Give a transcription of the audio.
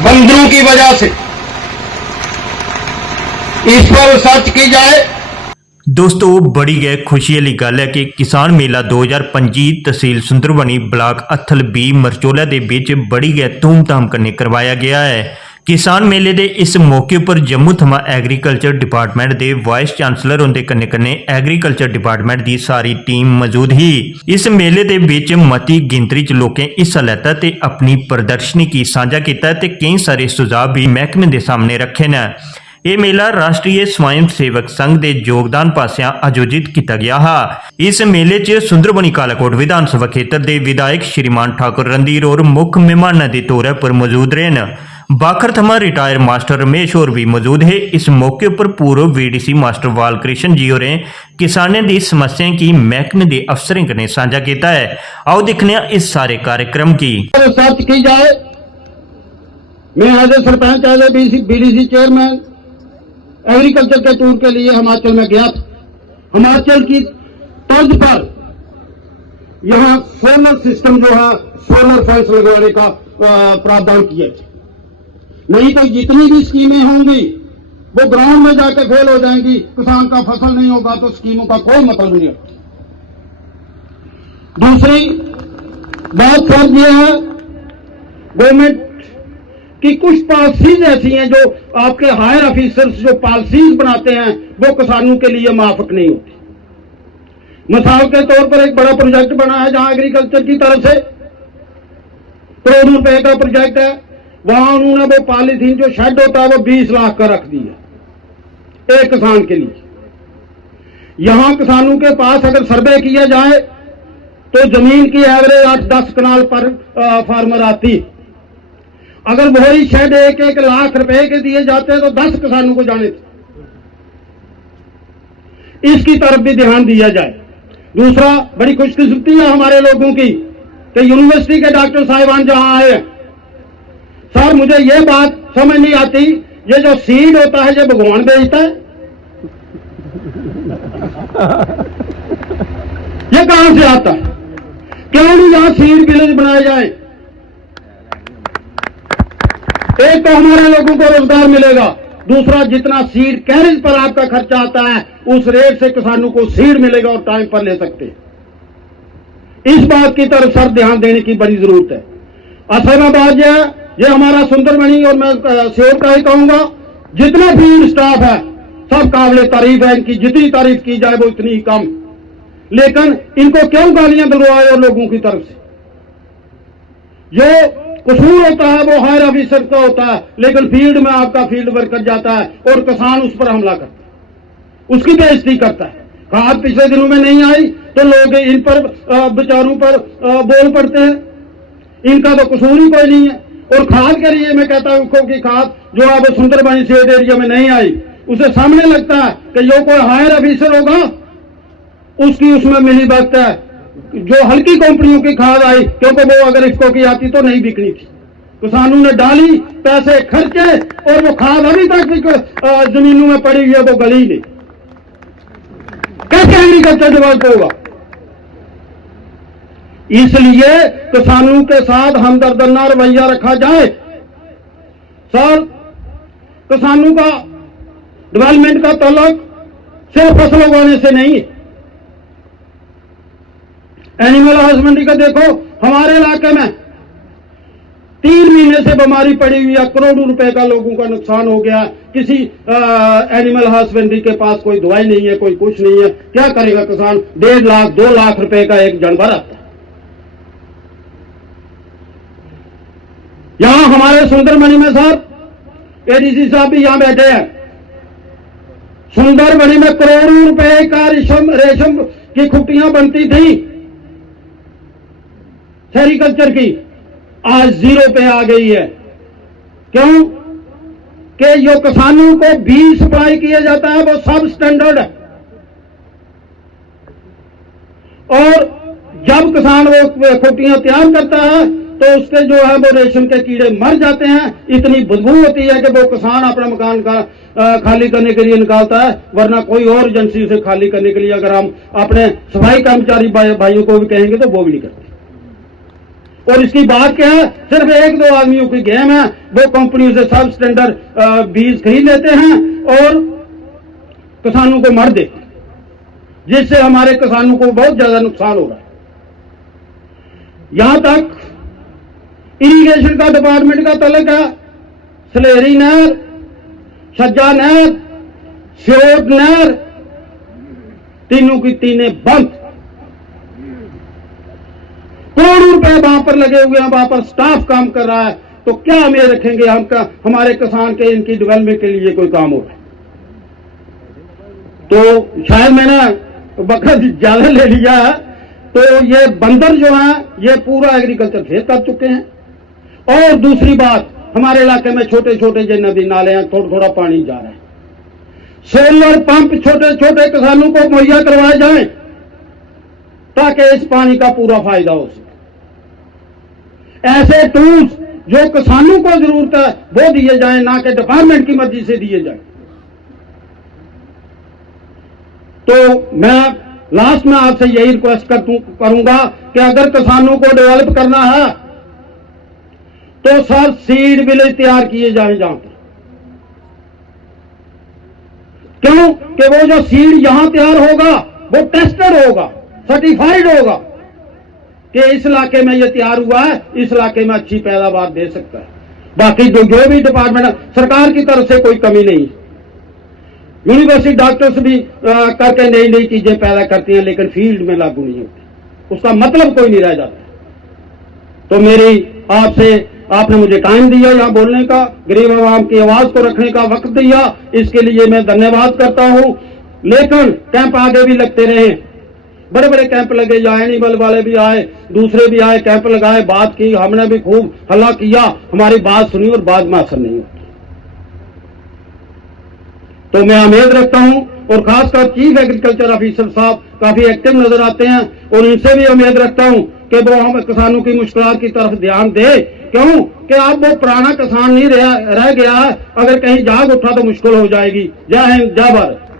बंदरों की वजह से। इस पर सर्च की जाए। दोस्तों बड़ी गै खुशी वाली गल है कि किसान मेला 2025 तहसील सुंदरबनी ब्लाक अथल बी मरचोला के बीच बड़ी गै धूमधाम कन्नै करवाया गया है। किसान मेले के इस मौके पर जम्मू थमां एग्रीकल्चर डिपार्टमेंट के वाइस चांसलर होंदे कन्नै कन्नै एग्रीकल्चर डिपार्टमेंट की सारी टीम मौजूद ही। इस मेले के बीच मती गिनतरी च लोकें हिस्सा लैता ते अपनी प्रदर्शनी की सांझा किया ते कई सारे सुझाव भी महकमे के सामने रखे न। यह मेला राष्ट्रीय स्वयं सेवक संघ के योगदान पासिया आयोजित किया गया है। इस मेले च सुंदरबनी कालाकोट विधानसभा क्षेत्र के विधायक श्रीमान ठाकुर रणधीर और मुख्य मेहमान के तौर पर मौजूद रहे न। बाखर थमां रिटायर मास्टर रमेश और भी मौजूद है। इस मौके पर पूर्व VDC मास्टर बालकृष्ण जी और किसानों की समस्याएं की महकमे के अफसरों ने साझा किया है। आओ देखने इस सारे कार्यक्रम की सर्च की जाए। मैं as a sarpanch, as a BDC chairman agriculture के टूर के लिए हिमाचल में गया था। हिमाचल की तर्ज पर यहाँ सोलर सिस्टम जो है, सोलर फैंस लगवाने का प्रावधान किया था। नहीं तो जितनी भी स्कीमें होंगी वो ग्राउंड में जाके फेल हो जाएंगी। किसान का फसल नहीं होगा तो स्कीमों का कोई मतलब नहीं होता। दूसरी बात सर ये है, गवर्नमेंट कि कुछ पॉलिसीज ऐसी हैं जो आपके हायर ऑफिसर्स जो पॉलिसीज बनाते हैं वो किसानों के लिए माफक नहीं होती। मिसाल के तौर पर एक बड़ा प्रोजेक्ट बना है जहां एग्रीकल्चर की तरफ से करोड़ों रुपए का प्रोजेक्ट है। वहां उन्होंने वो पॉलीथीन जो शेड होता है वो 20 लाख का रख दिया एक किसान के लिए। यहां किसानों के पास अगर सर्वे किया जाए तो जमीन की एवरेज 8-10 कनाल पर फार्मर आती। अगर वही शेड 1-1 लाख रुपए के दिए जाते हैं तो 10 किसानों को जाने थे। इसकी तरफ भी ध्यान दिया जाए। दूसरा, बड़ी खुशकिस्मती है हमारे लोगों की कि यूनिवर्सिटी के डॉक्टर साहिबान जहां आए। सर मुझे ये बात समझ नहीं आती, ये जो सीड होता है ये भगवान बेचता है, ये कहां से आता है? क्यों नहीं यहां सीड विलेज बनाए जाए? एक तो हमारे लोगों को रोजगार मिलेगा, दूसरा जितना सीड कैरेज पर आपका खर्चा आता है उस रेट से किसानों को सीड मिलेगा और टाइम पर ले सकते हैं। इस बात की तरफ सर ध्यान देने की बड़ी जरूरत है। असल में बात यह है, ये हमारा सुंदरबनी और मैं श्योर का ही कहूंगा, जितना फील्ड स्टाफ है सब काबिल तारीफ है। इनकी जितनी तारीफ की जाए वो इतनी ही कम। लेकिन इनको क्यों गालियां दिलवाए और लोगों की तरफ से? जो कसूर होता है वो हायर ऑफिसर का होता है, लेकिन फील्ड में आपका फील्ड वर्कर जाता है और किसान उस पर हमला करता है, उसकी बेइज्जती करता है। खाद पिछले दिनों में नहीं आई तो लोग इन पर बेचारों पर बोल पड़ते हैं। इनका तो कसूर ही कोई नहीं है। और खाद के लिए मैं कहता हूं कि खाद जो है वो सुंदरबनी सेठ एरिया में नहीं आई, उसे सामने लगता है कि जो कोई हायर ऑफिसर होगा उसकी उसमें मिली वक्त है। जो हल्की कंपनियों की खाद आई, क्योंकि वो अगर इसको की आती तो नहीं बिकनी थी। किसानों ने डाली, पैसे खर्चे और वो खाद अभी तक जमीनों में पड़ी हुई है, वो गली नहीं। कैसे एग्रीकल्चर डेवलप होगा? इसलिए किसानों के साथ हमदर्दना रवैया रखा जाए। सर, किसानों का डेवलपमेंट का ताल्लुक सिर्फ फसल उगाने से नहीं। एनिमल हस्बेंड्री का देखो, हमारे इलाके में 3 महीने से बीमारी पड़ी हुई है, करोड़ों रुपए का लोगों का नुकसान हो गया। किसी एनिमल हस्बेंड्री के पास कोई दवाई नहीं है, कोई कुछ नहीं है। क्या करेगा किसान? 1.5 लाख 2 लाख रुपए का एक जानवर आता है। यहां हमारे सुंदरबनी में सर ADC साहब भी यहां बैठे हैं। सुंदरबनी में करोड़ों रुपए का रेशम की खुटियां बनती थी सेरिकल्चर की, आज 0 पे आ गई है। क्यों? कि जो किसानों को बीज सप्लाई किया जाता है वो सब स्टैंडर्ड है, और जब किसान वो खुटियां तैयार करता है तो उसके जो है वो रेशम के कीड़े मर जाते हैं। इतनी बदबू होती है कि वो किसान अपना मकान का खाली करने के लिए निकालता है, वरना कोई और एजेंसी उसे खाली करने के लिए अगर हम अपने सफाई कर्मचारी भाइयों को भी कहेंगे तो वो भी नहीं करते। और इसकी बात क्या है, सिर्फ एक दो आदमियों की गेम है। वो कंपनियों से सब स्टैंडर्ड बीज खरीद लेते हैं और किसानों को मर देते हैं, जिससे हमारे किसानों को बहुत ज्यादा नुकसान हो रहा है। यहां तक इरिगेशन का डिपार्टमेंट का तल्लुक है, सलेरी नहर, छज्जा नहर, स्योट नहर, तीनों की तीनें बंद। करोड़ों रुपए वहां पर लगे हुए हैं, वहां पर स्टाफ काम कर रहा है, तो क्या उम्मीद रखेंगे हम हमारे किसान के इनकी डेवलपमेंट के लिए कोई काम हो रहा है? तो शायद मैंने वक्त ज्यादा ले लिया है। तो ये बंदर जो है ये पूरा एग्रीकल्चर खेत कर चुके हैं। और दूसरी बात, हमारे इलाके में छोटे छोटे जो नदी नाले हैं, थोड़ा थोड़ा पानी जा रहा है। सोलर पंप छोटे छोटे किसानों को मुहैया करवाए जाएं ताकि इस पानी का पूरा फायदा हो सके। ऐसे टूल्स जो किसानों को जरूरत है वो दिए जाएं, ना कि डिपार्टमेंट की मर्जी से दिए जाएं। तो मैं लास्ट में आपसे यही रिक्वेस्ट करूंगा कि अगर किसानों को डेवलप करना है तो सर सीड विलेज तैयार किए जाए जहां पर। क्यों कि वो जो सीड यहां तैयार होगा वो टेस्टेड होगा, सर्टिफाइड होगा कि इस इलाके में ये तैयार हुआ है, इस इलाके में अच्छी पैदावार दे सकता है। बाकी जो भी डिपार्टमेंट, सरकार की तरफ से कोई कमी नहीं है। यूनिवर्सिटी डॉक्टर्स भी करके नई नई चीजें पैदा करती हैं, लेकिन फील्ड में लागू नहीं होती, उसका मतलब कोई नहीं रह जाता। तो मेरी आपसे, आपने मुझे टाइम दिया यहां बोलने का, गरीब आवाम की आवाज को रखने का वक्त दिया, इसके लिए मैं धन्यवाद करता हूं। लेकिन कैंप आगे भी लगते रहे, बड़े बड़े कैंप लगे, या एनिमल वाले भी आए, दूसरे भी आए, कैंप लगाए, बात की, हमने भी खूब हल्ला किया, हमारी बात सुनी और बाद में असर नहीं होता। तो मैं उम्मीद रखता हूं, और खासकर चीफ एग्रीकल्चर ऑफिसर साहब काफी एक्टिव नजर आते हैं, और इनसे भी उम्मीद रखता हूं कि वो हम किसानों की मुश्किलात की तरफ ध्यान दे। क्यों कि अब वो पुराना किसान नहीं रह गया है, अगर कहीं जाग उठा तो मुश्किल हो जाएगी। जय हिंद, जय भारत।